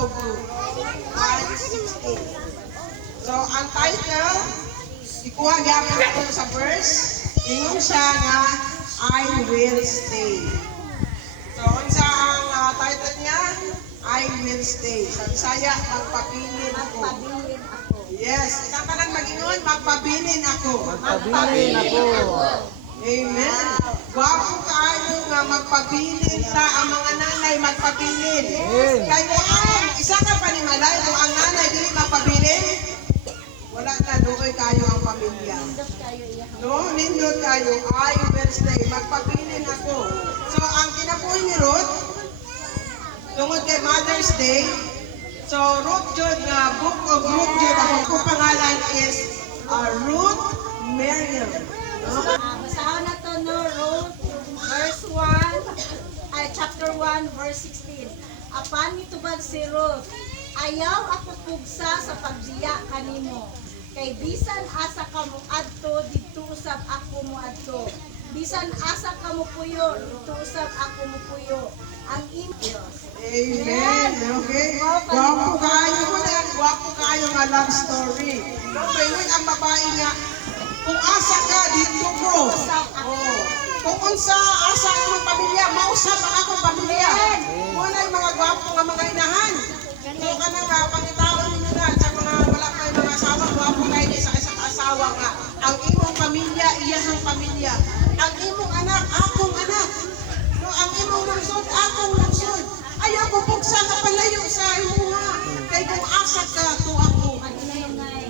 of Ruth. 5:16. So, ang title, ikuha gyapon nato sa verse, ingon siya nga, I will stay. So, unsa ang title niya? I will stay. Sa Bisaya, magpabilin ako. Yes, ikaw ka lang mag-ingon, magpabilin ako. Magpabilin ako. Amen. Gwapo kayo nga magpabilin sa ang mga nanay magpabilin. Kayo ang isa ka panimalay kung ang nanay dili magpabilin, wala na doon kayo ang pamilya. No, nindot kayo. I will stay. Magpabilin ako. So, ang kinabuhi ni Ruth, tungod kay Mother's Day, so Ruth Jud nga, Book of Ruth Jud, ang pangalan is Ruth Miriam. Basahan na to no, Ruth, verse 1, chapter 1, verse 16. Apan mitubag si Ruth, ayaw ako pugsa sa pagbiya kanimo. Kay bisan asa ka mo adto, dito usab ako mo adto. Bisan asa ka mo puyo, dito usab ako mo puyo. Ang Diyos. Amen. Okay. Gwapo kayo nga love story. No, ngayon ang babae nga, kung asa ka, dito ko. Oh. Kung unsa asa imong pamilya, mausap ang akong pamilya. Muna yung mga gwapo nga mga inahan. So ka na nga, pangitaon ninyo na sa mga wala pa yung mga asawa, gwapo kayo ni sa isang asawa nga. Ang imong pamilya, iyahang pamilya. Ang imong anak, akong anak. No, ang imong lungsod, akong lungsod. Ayaw ko pugsa ka palayo sa imuha. Kaya kung asa ka, to ako.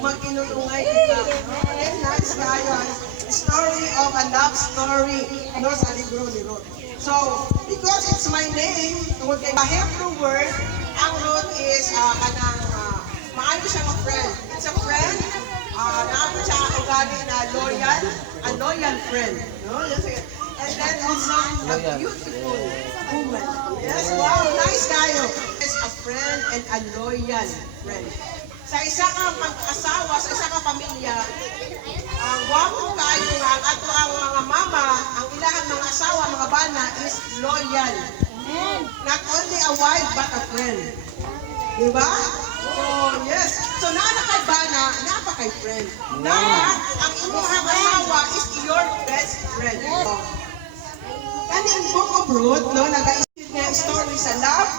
Mag-inulungay kita. Okay, nice guys. Story of a love story. No, sa libro ni Ruth. So, because it's my name, tungkol kay Hebrew word, ang Ruth is maayos siyang friend. It's a friend. Naabot siya ang ugali na loyal, a loyal friend. No? And then also a beautiful woman. Yes, wow, nice kayo. Is a friend and a loyal friend. Sa isa ka mag-asawa, sa isa ka pamilya, ang gwapo kayo nga, ato ang mga mama, ang ilang mga asawa, mga bana, is loyal. Not only a wife, but a friend. Diba? So, yes. So, naana kay bana, naapa kay friend. Dapat, ang imuhang asawa is your best friend. Kaning Book of Ruth, no, nag-isip niya story sa love,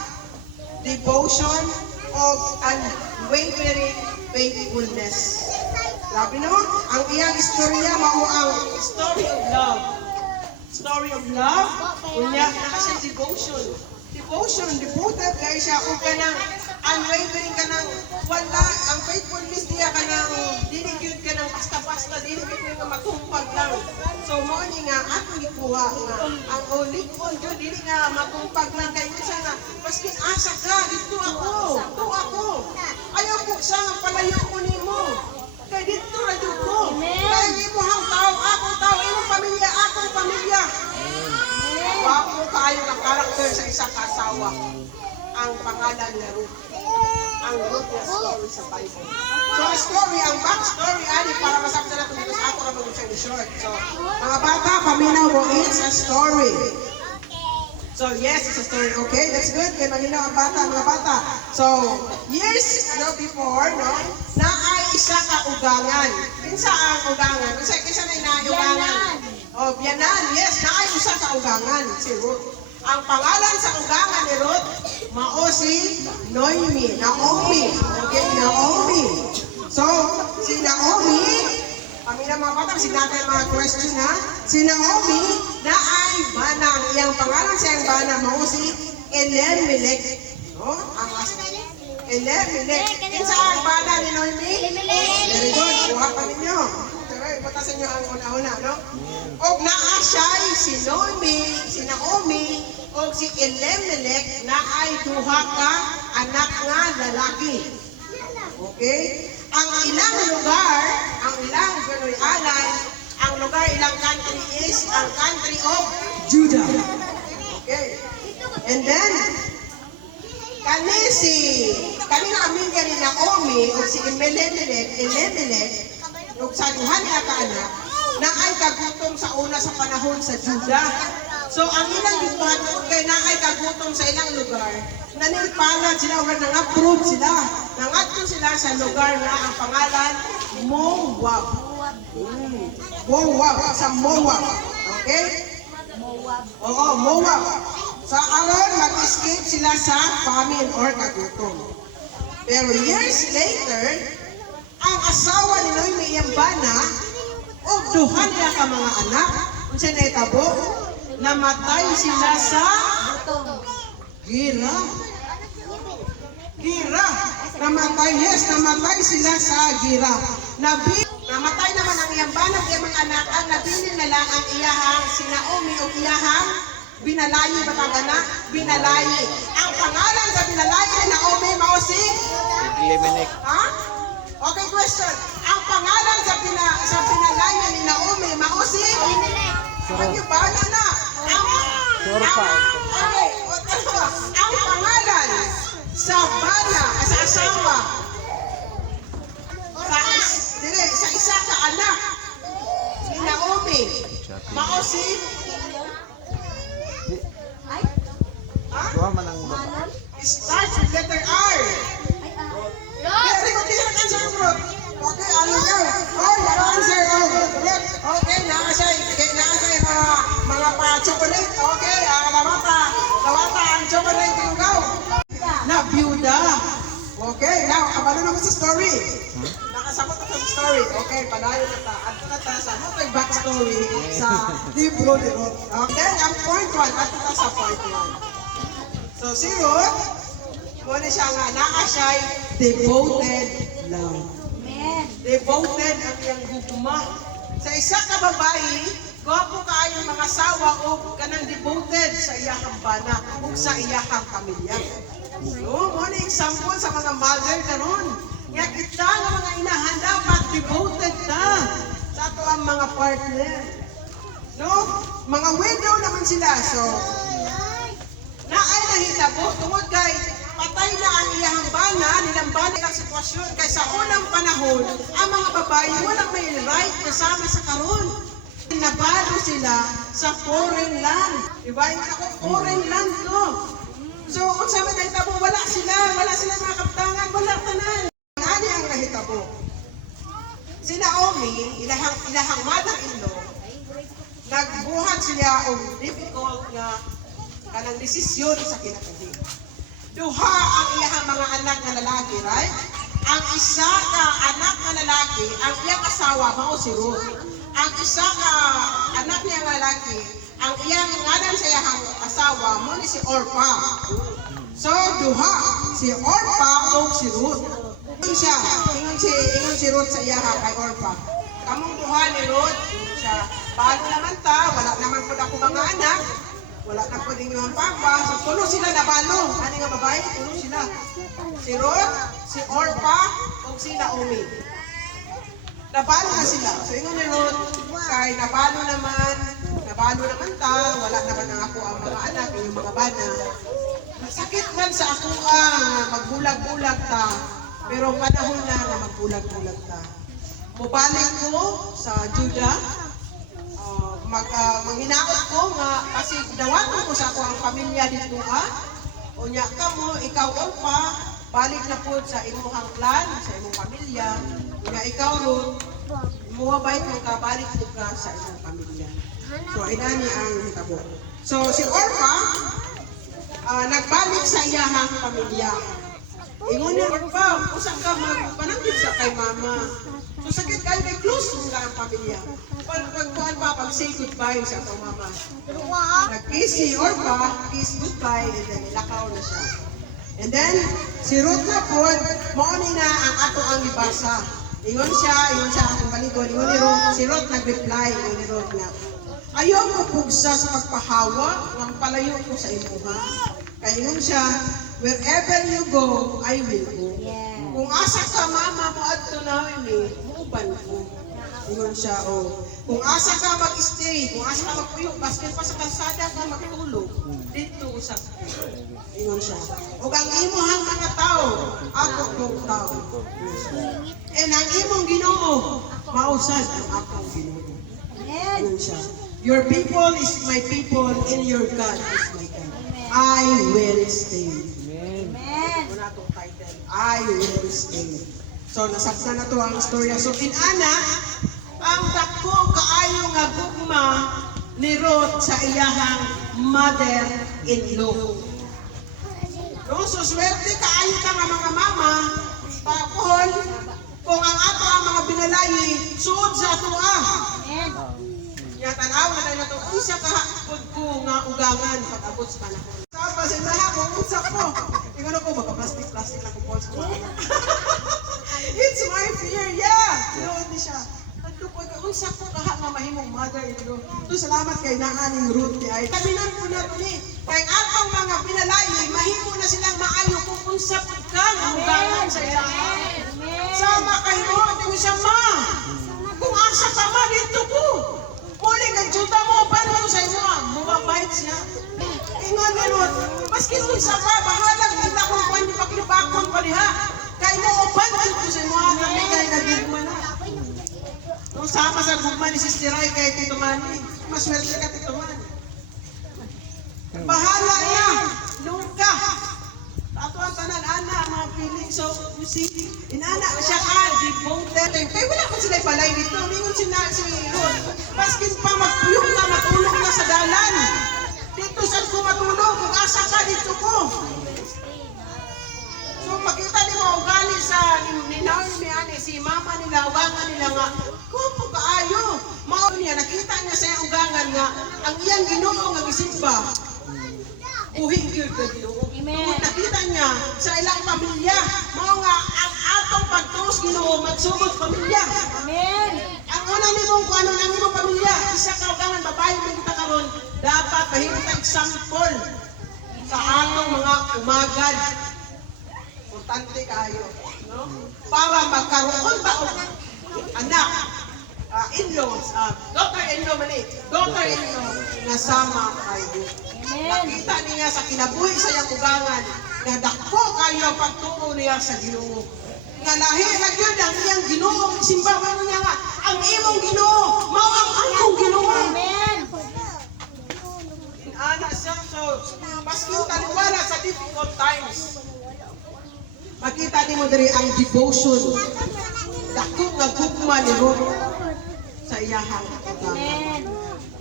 devotion, of unwavering faithfulness. Grabe no? Ang iyang istorya mao ang story of love. Story of love. Kunya na siya devotion. Devotion, devoted kay siya o kanang unwavering kanang wala ang faithfulness niya kanang dili gyud kanang basta-basta dili gyud nga matumpag lang. So mo ni nga ato gikuha nga ang ulikon gyud dili nga matumpag lang kay siya nga maskin asa ka dito ako. Ayaw ko sa palayo ko nimo. Kay dito ra jud ko. Kay imo hang tao, akong tao, imong pamilya, akong pamilya. Bago kayo ng karakter sa isang kasawa. Ang pangalan ni Ruth. Ang Ruth na story sa Bible. So, story, ang backstory, ani, para masakta na ito dito sa ako na mag-usay short. So, mga bata, paminaw mo, it's a story. So, yes, it's a story. Okay, that's good. Kaya malinaw ang bata, mga bata. So, years before, no, na ay isa ka ugangan. Kinsa ang ugangan? Kinsa na inaugangan? Oh, biyanan. Yes, na ay isa ka ugangan, si Ruth. Ang pangalan sa ugangan ni Ruth, mao si Naomi. Okay, Naomi. So, si Naomi, kami na mga bata, sinatay mga question ha. Si Naomi na ay bana. Ang iyang pangalan sa iyang bana, mao si Elimelech. No? Ang Elimelech. Kinsa ang bana ni Naomi? Very good. Kuha pa ninyo. Batasan nyo ang una-una, no? O naa siya'y si Naomi, o si Elimelech na ay duha ka anak nga lalaki. Okay? Ang ilang lugar, ang ilang Ganoy-alay, ang lugar ilang country is ang country of Judah. Okay? And then, kani nga amiga ni Naomi, o si Elimelech, ug sa duha niya ka anak, na ay kagutom sa una sa panahon sa Judah. So ang ilang gituhan kay naay kagutom sa ilang lugar, nanilpalan sila o nang-approve sila. Nangadto sila sa lugar na ang pangalan Moab. Moab, sa Moab. Okay? Oo, Moab. Sa aron mag-escape sila sa famine or kagutom. Pero years later, ang asawa ni Noemi iyang bana o duha niya ka mga anak, unsa na itabo, namatay sila sa gira. Gira. Namatay sila sa gira. Namatay naman ang iyang bana at iyang mga anak, ang nabilin na lang ang iyahang si Naomi o iyahang binalayi ba kagana? Binalayi. Ang pangalan sa binalayi ni Naomi mao si Elimelech. ha? Okay, question. Ang pangalan sa pinalayan ni Naomi, mao si? Ano ba? Ano na? Sorpa. Okay. Ang pangalan sa bana, sa asawa, sa isa ka anak ni Naomi, mao si? Ay, Ha? Duha man ang baba. manon. Starts with letter R. Very good, this is an answer, bro. Okay, ano nga? Oh, yung answer, oh. Good. Okay, nakasay mga pa-chocolate. Okay, lawata ang chocolate yung gaw. Na byuda. Okay, now, kabalo naman sa story. Nakasabot na sa story. Okay, palayo na ta. At na ta sa mga backstory sa libro ni Ruth. Okay, ang point 1. At na sa point 1. So, si Ruth, muna siya nga, siya'y devoted lang. Amen. Devoted ang iyang gugma. Sa isa ka babae, gwapo kaayo mga sawa o kanang devoted sa iyahang bana o sa iyahang pamilya. No, mo na example sa mga mother karon. Nga kita nga mga inahan dapat devoted ta sa ato ang mga partner. No? Mga widow naman sila. So, naay nahitabo tungod kay patay na ang iyang bana, nilambana ang sitwasyon kay sa unang panahon, ang mga babae wala may right kasama sa karon. Nabalo sila sa foreign land. Diba? Yung ako, foreign land to. So, kung sa mga nahitabo, wala sila mga kaptangan, wala tanan. Ano ang nahitabo? Si Naomi, ilahang mother-in-law, nagbuhat siya og difficult nga kanang desisyon sa kinatubig. Duha ang iyang mga anak na lalaki, right? Ang isa ka anak na lalaki, ang iyang asawa, mao si Ruth. Ang isa ka anak niya nga lalaki, ang iyang ngalan sa iyang asawa, mo ni si Orpa. So, duha, si Orpa o si Ruth. Ingon si Ruth sa iya kay Orpa. Kamong duha ni Ruth, siya, balo naman ta, wala naman po ako mga anak, wala na po din yung papa, so tulo sila na balo. Ano nga babae? Tulo sila. Si Ruth, si Orpa, o si Naomi. Nabalo na sila. So ingon ni Ruth, kay nabalo naman ta, wala naman na ako ang mga anak, yung mga bana. Sakit man sa ako magbulag-bulag ta, pero panahon na magbulag-bulag ta. Mubalik ko sa Judah, manghinaot ko nga, kasi dawato ko sa ako ang pamilya dito ha. Unya ka mo, ikaw pa, balik na po sa imuhang clan, sa imong pamilya. Unya ikaw ron, muwabay mo ka, balik po ka sa imong pamilya. So, inani ang hitabo. So, si Orpa, nagbalik sa iyahang pamilya. Ingon niya, Orpa, usang ka magpanangkin sa kay mama. So, sakit kayo kay close mo ang pamilya. Pag-say goodbye sa ato mama. Nag-kiss si Orpa, kiss goodbye, and then nilakaw na siya. And then, si Ruth na po, mauni na ang ato ang ibasa. Ingon siya ang baligon. Ingon ni Ruth, si Ruth nag-reply, ingon ni Ruth na, ayaw ko pugsa sa pagpahawa, ang palayo ko sa imuha. Kaya ingon siya, wherever you go, I will go. Kung asa ka mama mo adto na ni, muuban ko. Ingon siya, kung asa ka mag-stay, kung asa ka magpuyok, basket pa sa kalsada ka magtulog, dito sa ingon siya. Ug ang imuhang mga tao, ako kong tao. And ang imong Ginoo, mausad ang akong Ginoo. Ingon siya. Your people is my people, and your God is my God. I will stay. Amen. Amen. Muna itong title, I will stay. So, nasakta na to ang istorya. So, inana, ang dako kaayo nga gugma ni Ruth sa iyahang mother-in-law. No, so swerte kaayo ka nga mga mama, pakol, kung ang ato ang mga binalayi, suod sa ato Amen. Ya tanaw na tayo na ito, isa ka hapod ko nga ugangan pag-abot sa panahon. Sapa sa lahat, kung unsa ko. Tingnan ko, magka-plastic na kupon sa mga. It's my fear, yeah. Noon di siya. Adto ko, unsa ko kaha nga mahimong mother-in-law. So salamat kay naaning Ruth di ay. Kaminan ko na ito ni, kay atong mga pinalayi, mahimo na silang maayo kung unsa ka nga ugangan sa ilang. Amen. Sama kayo, hindi mo siya ma. Kung asa ka ma, dito ko. Muli, nagjuta mo, paano sa inyo? Mababait siya. Ingon na nun, maski kung sa ka, bahalang ganda kung kung hindi pakilipakon pa diha. Kaya mo, upan ko sa inyo, kami kaya nagigma na. Nung sama sa gugma ni Sister Ray kay Tito Manny, maswerte ka Tito Manny. Bahala na, nungka. Ato ang tanan, ana, mga feeling. So, you see, inana siya ka, devoted. Kaya wala ko sila ibalay dito. Ningon si Ruth. Maskin pa magpuyong na, matulog na sa dalan. Dito saan ko matulog, kung asa ka dito ko. So, makita ni mo ugali sa Naomi ani, si mama nila, ugangan nila nga, kupo kaayo. Mao niya, nakita niya sa iyang ugangan nga, ang iyang Ginoo nga gisimba. Buhing yun ka Ginoo. Amen. Kung nakita niya sa ilang pamilya, mao nga ang atong pagtuos Ginoo magsugod pamilya. Amen. Ang una nimo kung ano nang imong pamilya, isa ka ugangan babae man kita karon, dapat mahimo ta example sa atong mga umagad. Importante kayo, no? Para magkaroon ba og anak, in-laws, daughter-in-law mali, daughter-in-law nga sama kayo. Amen. Nakita niya sa kinabuhi sa iyang ugangan nga dako kayo ang pagtuo niya sa Ginoo. Nga lahi na yun ang iyang Ginoo, simbahan niya nga, ang imong Ginoo, mao ang akong Ginoo. Amen. Ana siya, so, paski taliwala sa difficult times. Makita ni mo diri ang devotion. Dako nga gugma ni Ruth sa iyahang ugangan. Amen.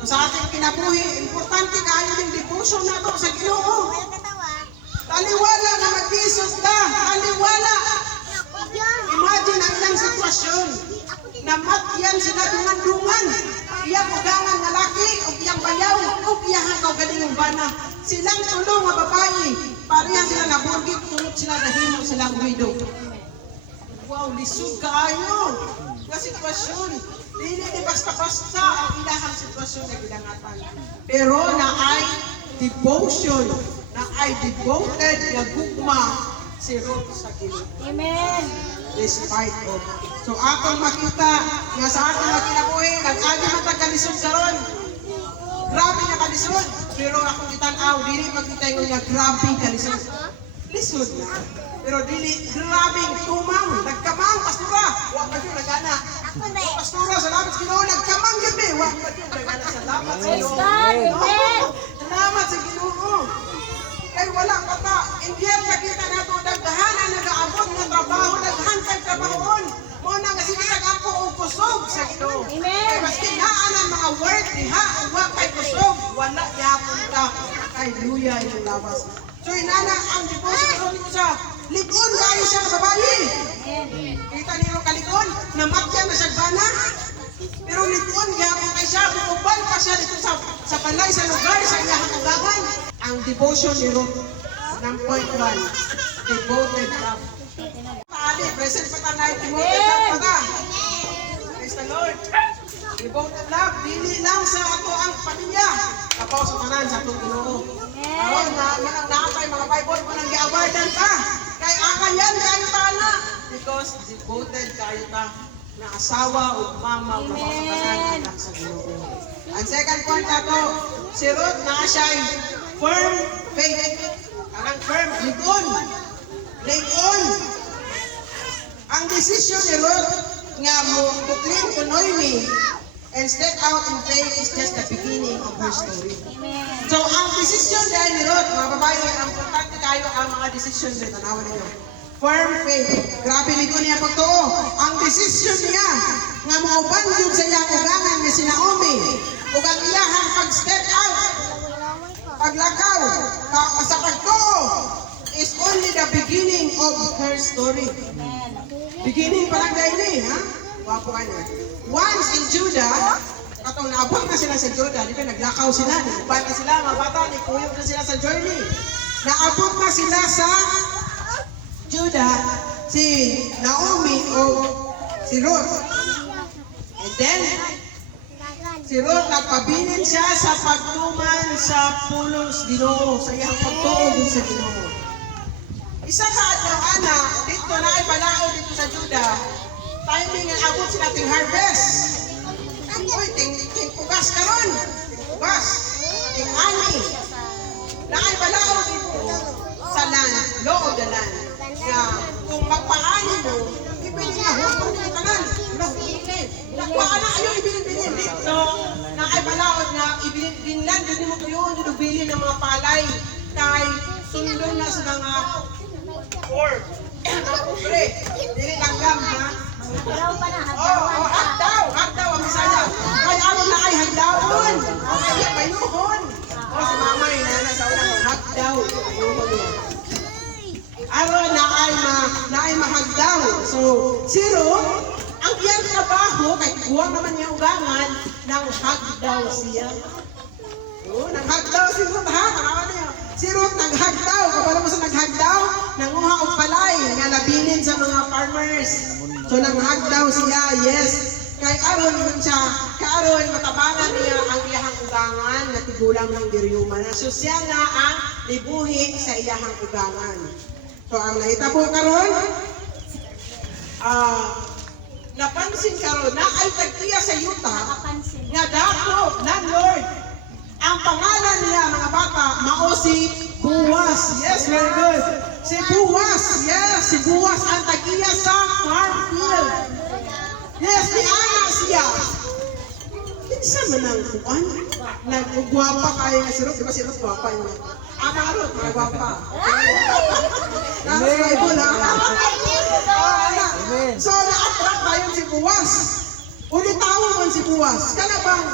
So sa ating kinabuhi, importante kayo yung devotion na to sa Ginoo. Taliwala na mag-isot ka, taliwala. Imagine ang ilang sitwasyon. Namatyan sila dungan-dungan. Iyang ugangan nga laki, o iyang bayaw, o iyang kaugalingong bana. Silang tulong nga babae, parehang sila naburgit, tulot sila nahimo silang widow. Wow, lisod kaayo. Nga sitwasyon. Dili di basta-basta ang ilahang sitwasyon na gilangatan. Pero na ay devotion, na ay devoted nga gugma si Ruth sa Ginoo. Amen. Despite of. So atong makita nga sa atong makinabuhi, nag-agi man tagkalisod karon. Grabe nga kalisod. Pero akong kitanaw, dili makita yung nga grabe kalisod. Lisod na. Pero dili grabing tumang, nagkamang pastora. Wa pa yun nagana. Pastora, salamat sa Ginoo, nagkamang yun eh. Wa pa yun nagana, salamat sa Praise Ginoo. God. Amen. Salamat sa Ginoo. Kay wala pa ta. Indiyan nakita nato daghan ang nagaabot ng trabaho, daghan kay trabahon. Mo na nga sige ako og kusog sa Ginoo. Amen. Kay maski naa ang mga work diha ug wa kay kusog, wala gyapon ka. Kay luya yung lawas. So inana ang devotion ko nito sa ligon kayo siya nga babae. Amen. Kita niyo kalikon, namatyan na siya bana. Pero ligon gyapon kay siya, bukubal pa siya dito sa palay sa lugar sa iyang ugangan. Ang devotion ni Ruth, ng point 1, devoted love. Ali, present pa ta na, devoted love pa ta. Praise the Lord. Devoted love, dili lang sa ato ang pamilya. Kapaw sa tanan sa atong Ginoo. Aron na naatay mga Bible mo nang gi-awardan ka. Kay akayan kayo ta na. Because devoted kayo ta na asawa o mama o kapatanan anak sa Ginoo. Ang second point nato, si Ruth na siya firm faith. Ang firm, ligon. Ligon. Ang desisyon ni Ruth nga mo tuklin ko Noemi and step out in faith is just the beginning of her story. Amen. So, ang desisyon dahil ni Ruth, mga babae, ang importante kayo ang mga desisyon din. Tanawan ninyo. Firm faith. Grabe ni ko niya pag to. Ang desisyon niya, nga mauban yun sa iyang ugangan ni si Naomi. Ug ang iyahang pag-step out, paglakaw, sa pagtuo, is only the beginning of her story. Beginning pa lang dahil eh, ha? Wapo ka niya. Once in Judah, katong naabot na sila sa Judah, di ba naglakaw sila, nagubad na sila, mga bata, nagkuyog na sila sa journey. Naabot na sila sa Judah, si Naomi o si Ruth. And then, si Ruth nagpabilin siya sa pagtuman sa pulos Ginoo, sa iyang pagtuog sa Ginoo. Isa ka adlaw ana, dito na ay balao dito sa Judah, timing ang abot sila ting harvest. Uy, ting ugas karon. Ugas. Ting ani. Na ay balao dito sa land, law of the land. Na kung magpaani mo, ibili na hukong ng kanan. Nagpaana ayaw ibilin-bilin dito. Na ay balao na ibilin-binlan, yun mo tuyon, yun bilin ng mga palay. Kay sundon na sa mga or, pre, dili langgam ha. Hagdaw pa na, Hagdaw, ang misaya. Kay ano na ay hagdawon. Ay payuhon. Si mamay na nasa unang hagdaw. Payuhon niya. Aron na ay mahagdaw. So, si Ruth, ang iyang trabaho, kay buwang naman niya ugangan, nang hagdaw siya. Naghagdaw si Ruth ha, tanawan niya. Si Ruth naghagdaw, kapala mo sa naghagdaw, nanguha og palay nga nabilin sa mga farmers. So naghagdaw siya, yes. Kay aron yun siya, kaaron matabangan niya ang iyahang ugangan na tigulang ng diryuman. So siya nga ang libuhi sa iyahang ugangan. So ang nahitabo karon, napansin karon na ay tagtiya sa yuta nga dako na Lord. Ang pangalan niya, mga bata, mao si Boaz. Yes, very good. Si Boaz, yes, si Boaz ang tagiya sa farm field. Yes, ni Ana siya. Kinsa man ang kuan? Nagugwapa kayo nga si Ruth. Di ba si Ruth gwapa yun? Mga Ruth, mga gwapa. Nasa Bible, ha? So, na-attract tayo si Boaz. Ulit-tawa man si Boaz. Kana bang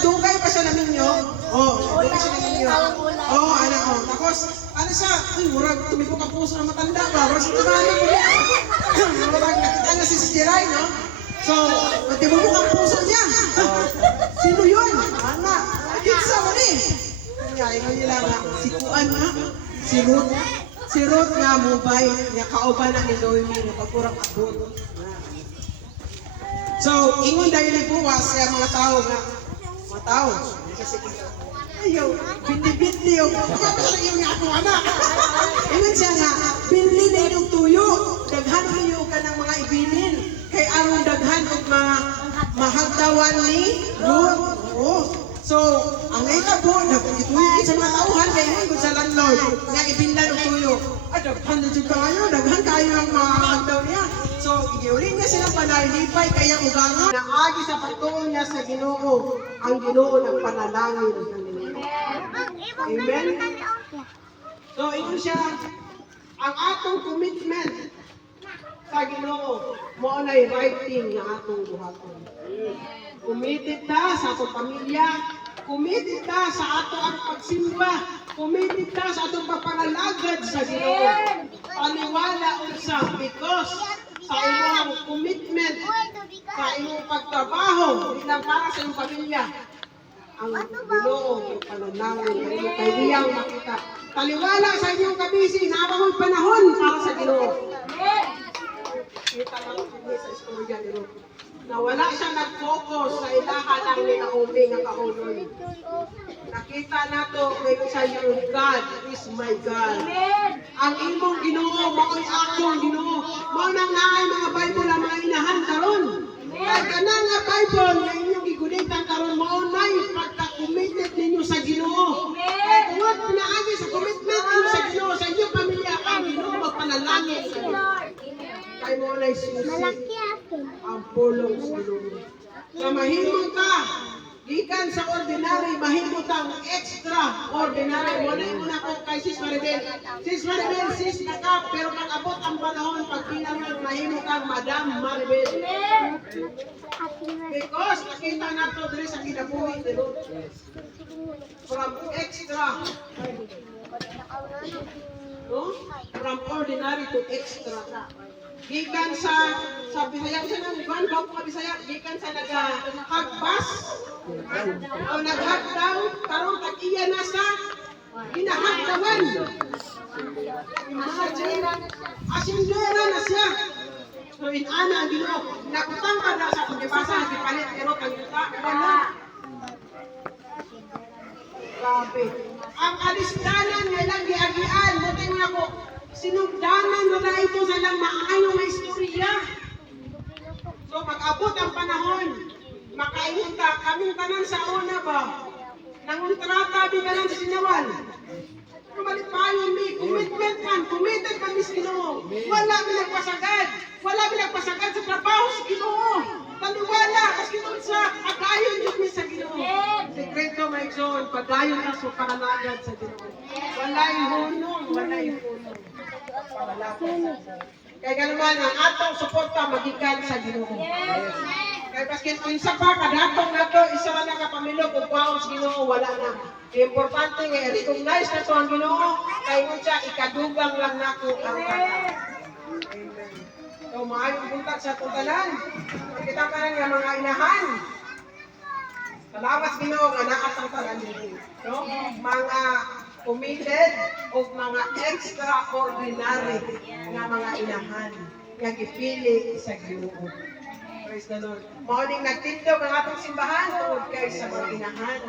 dugay pa siya namin nyo. Dugay siya namin nyo. Anak ko. Tapos, ano siya? Murag, tumiko ka puso na matanda ba? Murag, sa tunanay mo niya. Murag, nakita na si Jiray, no? So, matibubok ang puso niya. Sino yun? Anak. Kitsa mo ni. Kaya, ikaw nila nga. Si Kuan nga. Si Ruth nga, mobile. Nga kauban ang Elohim. Napagkurang abot. So, ingon dahil ni Boaz sa mga tao nga, ayaw, bindi-bindi yung, ayaw nga ako anak. Ingon siya nga, bindi na yung tuyo, daghan niyo ka ng mga ibilin, kay aron daghan o mahagdawan ni Ruth. So, ang naitabo, nagituyo sa mga tauhan, kaya ingon sa landlord, nga ibinlan ang tuyo. Daghan kayo ang mahagdaw niya. So, igiuling niya silang panalipay kaya ugangan na agi sa pagtuon niya sa Ginoo, ang Ginoo ng panalangin. Amen? So, ito siya, ang atong commitment sa Ginoo, mo na'y writing ng atong buhaton. Committed ta sa atong pamilya, committed ta sa ato ang pagsimba, committed ta sa atong papangalagad sa Ginoo. Paniwala unsa because sa imong commitment, sa imong pagtrabaho, hindi lang para sa iyong pamilya. Ang Ginoo yung pananawin na iyong kailiyang makita. Taliwala sa inyong kabisi, naabang panahon para sa Ginoo. Kita lang sa istorya ni Ruth. Na wala siya nag-focus sa ilahan ng ni Naomi nga kaunoy. Nakita nato kay sa your God is my God. Ang imong Ginoo mao'y akong Ginoo. Mao nang naay mga Bible ang mga inahan karon. Kay kanang nga Bible nga inyong gigunitan karon mao nay pagka-committed ninyo sa Ginoo. Kay kung pinaagi sa commitment ninyo sa Ginoo sa inyong pamilya ang Ginoo magpanalangin sa inyo. Kay mo nay susi. ang pulong sa Ginoo. Sa mahimo ka gikan sa ordinary, mahimo tang extraordinary. Muna ko kay Sis Maribel. Sis Maribel, sis na ka, pero pag abot ang panahon, pag pinangan, mahimo kang Madam Maribel. Because nakita na to diri sa kinabuhi ni Ruth. From extra, no? From ordinary to extra. Gikan sa Bisaya siya nang ban ba ko Bisaya, gikan sa nagahagbas o naghagdaw karon tag-iya na sa ginahagdawan. Imagine, asindera na siya. So inana ang Ginoo, nakutang ka na sa pagbasa sa palit pero pag wala. Grabe. Ang alisdanan nga lang giagian, mo tayo ako. Sinugdanan na na ito sa lang maayong na istorya. So pag-abot ang panahon, makaingon ka, kaming tanan sa una ba? Nanguntrata di tanan sa sinawan. Kumalipayon mi, commitment man, committed man mi sa Ginoo. Wala mi nagpasagad. Wala mi nagpasagad sa trabaho sa Ginoo. Taniwala, kasi doon sa agayon yun mi sa Ginoo. Sekreto may John, padayon ka sa pananagan sa Ginoo. Walay hunong, walay hunong. Kaya gano'n ang atong suporta magikan sa Ginoo. Kaya basket kung isa pa, kadatong na to, isa na kapamilyo, kung kwaon sa Ginoo, wala na. Importante nga, recognize na to ang Ginoo, kaya mo siya, ikadugang lang na ko ang kanya. Amen. So, maayong buntag sa tutalan. Kita ka nga mga inahan. Salamat Ginoo nga naatang talan nito. No? Mga committed o mga extraordinary nga mga inahan nga gipili sa Ginoo. Praise the Lord. Morning nagtindog ang atong simbahan tungod kay sa mga inahan.